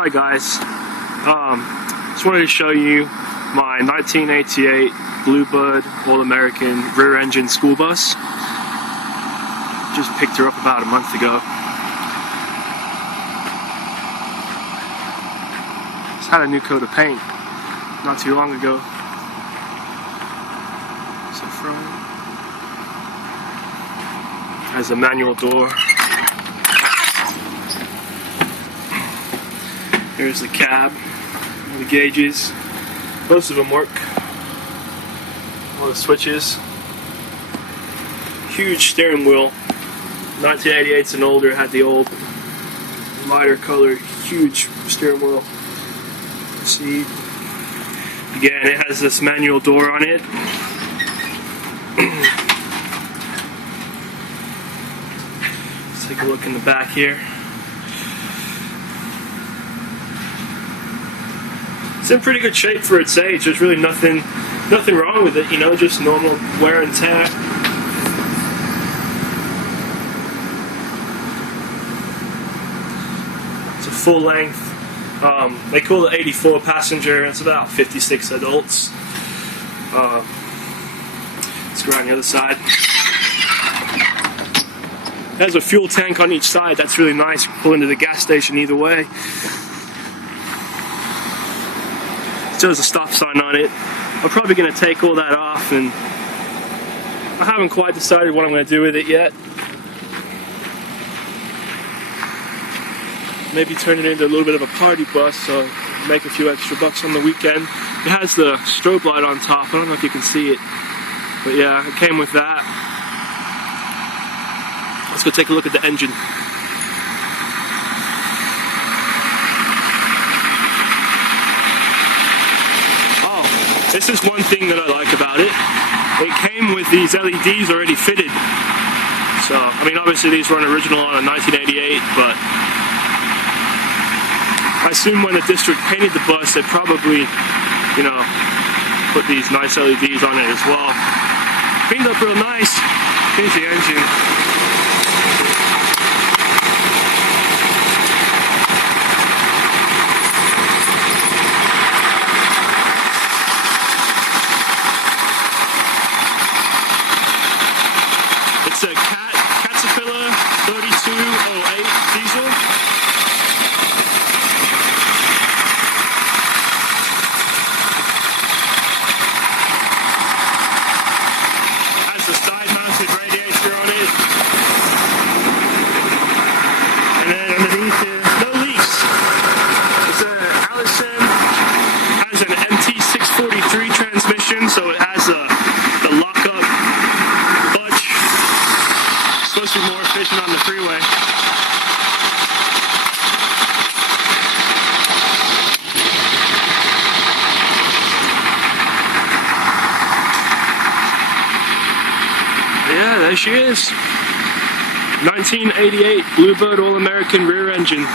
Hi guys, just wanted to show you my 1988 Bluebird All-American rear-engine school bus. Just picked her up about a month ago. Just had a new coat of paint not too long ago. So front has a manual door. Here's the cab, the gauges, most of them work, all the switches, huge steering wheel, 1988s and older, had the old lighter color, huge steering wheel, seat, again it has this manual door on it. Let's take a look in the back here. It's in pretty good shape for its age. There's really nothing wrong with it, you know, just normal wear and tear. It's a full length. They call it 84 passenger. It's about 56 adults. Let's go around the other side. There's a fuel tank on each side. That's really nice. You can pull into the gas station either way. There's a stop sign on it. I'm probably going to take all that off, and I haven't quite decided what I'm going to do with it yet. Maybe turn it into a little bit of a party bus, so make a few extra bucks on the weekend. It has the strobe light on top. I don't know if you can see it, but yeah, it came with that. Let's go take a look at the engine. This is one thing that I like about it. It came with these LEDs already fitted. So, I mean, obviously these weren't original on a 1988, but I assume when the district painted the bus, they probably, you know, put these nice LEDs on it as well. Cleaned up real nice. Here's the engine. It's a Caterpillar 3208 diesel. Has a side-mounted radiator on it. And then underneath here, no leaks. It's an Allison, has an MT643 transmission, so it has the lockup clutch. Supposed to be more efficient on the freeway. Yeah, there she is. 1988 Bluebird All-American rear engine.